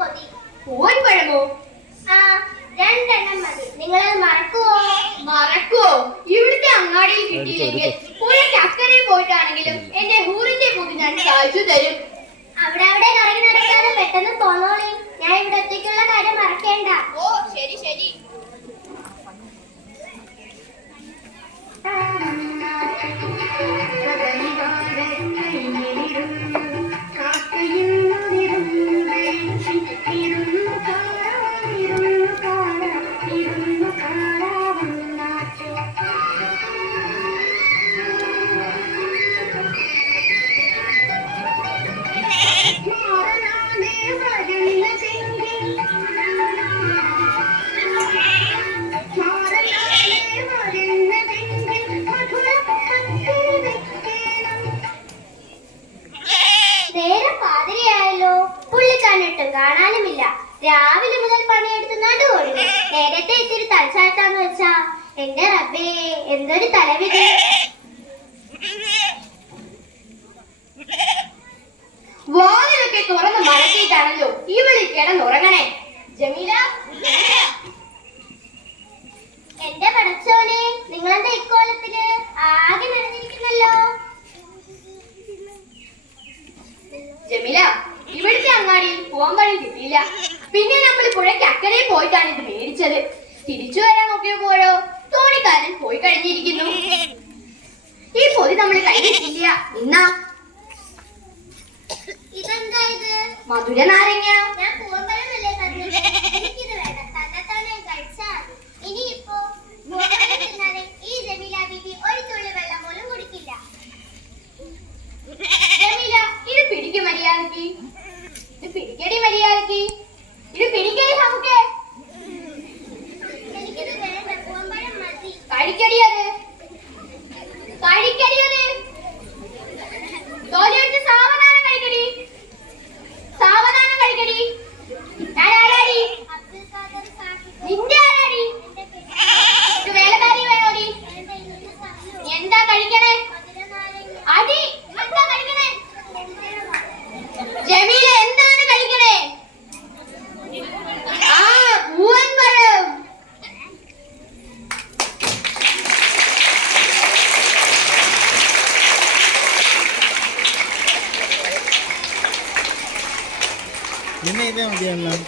പൊതി. കോഴിപ്പഴമോ ആ രണ്ടെണ്ണം മതി. നിങ്ങൾ മറക്കുവോ? മറക്കുവോ? ഇവിടുത്തെ അങ്ങാടിയിൽ കിട്ടിയില്ലെങ്കിൽ പുഴയ്ക്ക് അക്കരെ പോയിട്ടാണെങ്കിലും എന്റെ ഊറിന്റെ പൊതി ഞാൻ സാധിച്ചു തരും. അവിടെ അവിടെ കറങ്ങി നടക്കാതെ പെട്ടെന്ന് പോന്നോളി. ഞാൻ ഇവിടെ ഒറ്റയ്ക്കുള്ള കാര്യം മറക്കേണ്ട. നേരം പാതിരിയായല്ലോ. പുള്ളിക്കാനിട്ടും കാണാനുമില്ല. രാവിലെ മുതൽ പണിയെടുത്ത് നടുവോടി നേരത്തെ ഇത്തിരി തലച്ചാത്താന്ന് വെച്ചാ എന്റെ റബ്ബേ എന്തൊരു തലവിധി. വാതിലൊക്കെ തുറന്ന് മടക്കിയിട്ടാണല്ലോ ഈ വിളിക്കണം ജമീല ജമീല, ഇവിടുത്തെ അങ്ങാടിയിൽ പോകാൻ വഴി കിട്ടിയില്ല. പിന്നെ നമ്മൾ പുഴയ്ക്ക് അക്കരെ പോയിട്ടാണ് ഇത് മേടിച്ചത്. തിരിച്ചു വരാൻ നോക്കിയപ്പോഴോ തോണിക്കാരൻ പോയി കഴിഞ്ഞിരിക്കുന്നു. ഈ പൊതി നമ്മൾ കഴിഞ്ഞിട്ടില്ല ഇന്നാ. ഇതെന്താ ഇത്? മധുര നാരങ്ങ. ഞാൻ പിടിക്കടി മര്യാദയ്ക്ക് ഇത് പിടിക്കടി നമുക്ക് കഴിക്കടി അത് 你那边有电吗？